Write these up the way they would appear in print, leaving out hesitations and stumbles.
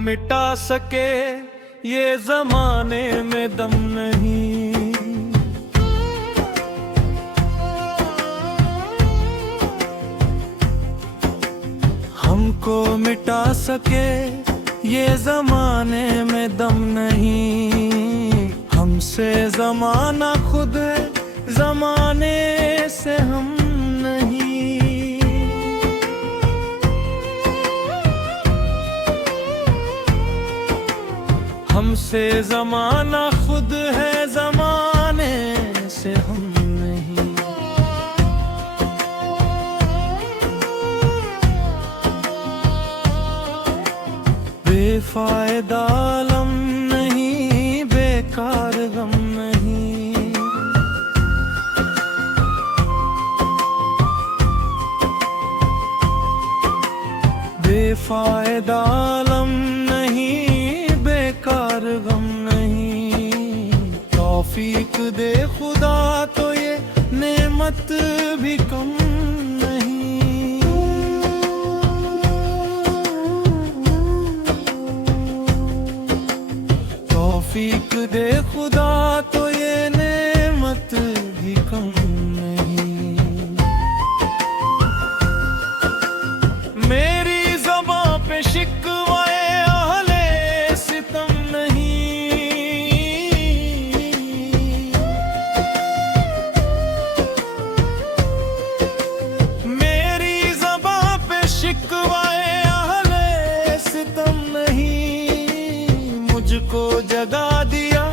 मिटा सके ये जमाने में दम नहीं। हमको मिटा सके ये जमाने में दम नहीं। हमसे जमाना खुद है, जमाने से हम नहीं। हमसे जमाना खुद है, जमाने से हम नहीं। बेफायदा लम नहीं, बेकार गम नहीं। बेफायदा लम नहीं, बेकार गम नहीं। तौफीक दे खुदा तो ये नेमत भी कम नहीं। तौफीक दे खुदा तो ये नेमत भी कम नहीं। मेरी ज़बां पे शिकवाए अहले सितम नहीं। मेरी ज़बां पे शिकवाए अहले सितम नहीं। मुझको जगा दिया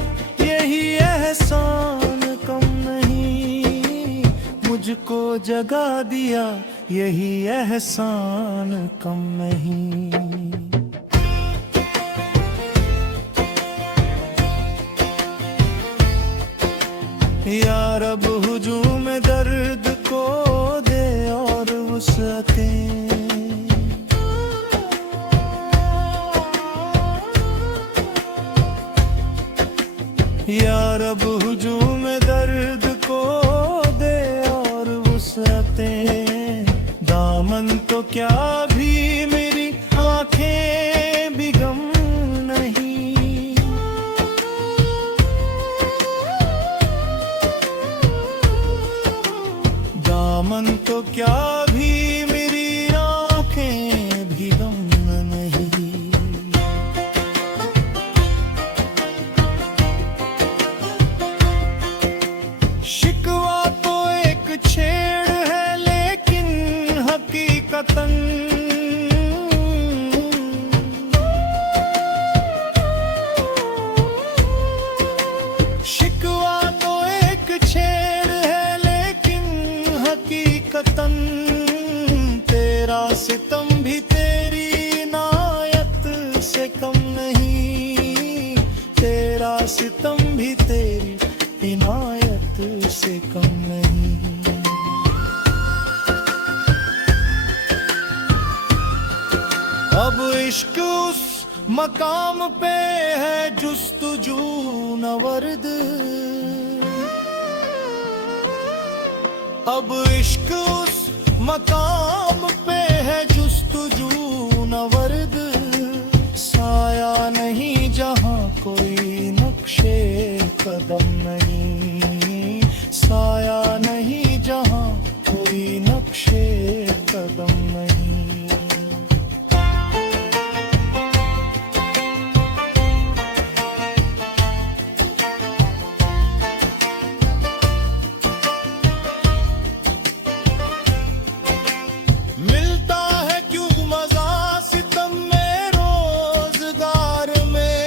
यही एहसान कम नहीं। मुझको जगा दिया यही एहसान कम नहीं। या रब हुजूम दर्द को दे और वुसअतें। या रब हुजूम दर्द को दे और वुसअतें। दामन तो क्या भी मेरी आंखें भी गम नहीं। दामन तो क्या भी मेरी आंखें भी गम नहीं। शिकवा तो एक छेड़ है लेकिन हकीकतन शिकवा तो एक छेड़ है लेकिन हकीकतन तेरा सितम भी तेरी इनायत से कम नहीं। तेरा सितम भी तेरी इनायत से कम नहीं। अब इश्क उस मकाम पे है जुस्तजू नवर्द। अब इश्क उस मकाम पे है जुस्तजू नवर्द। साया नहीं जहां कोई नक्शे कदम नहीं। साया नहीं जहां कोई नक्शे कदम नहीं। मिलता है क्यों मजा सितम में रोजगार में।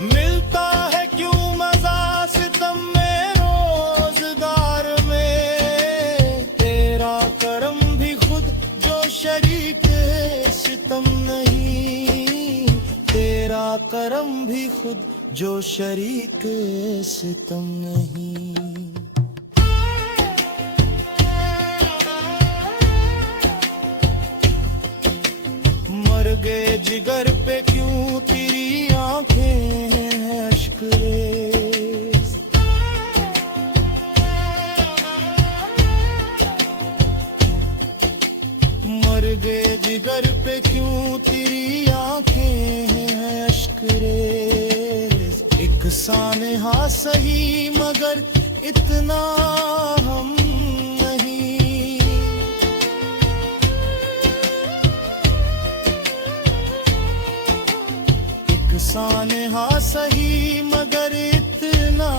मिलता है क्यों मजा सितम में रोजगार में। तेरा करम भी खुद जो शरीक सितम नहीं। तेरा करम भी खुद जो शरीक सितम नहीं। मर गए जिगर पे क्यों तेरी आंखें हैं अश्क-रेज़। जिगर पे क्यों तेरी आंखें हैं अश्करेज़। एक सानहा सही मगर इतना हम नहीं। एक सानहा सही मगर इतना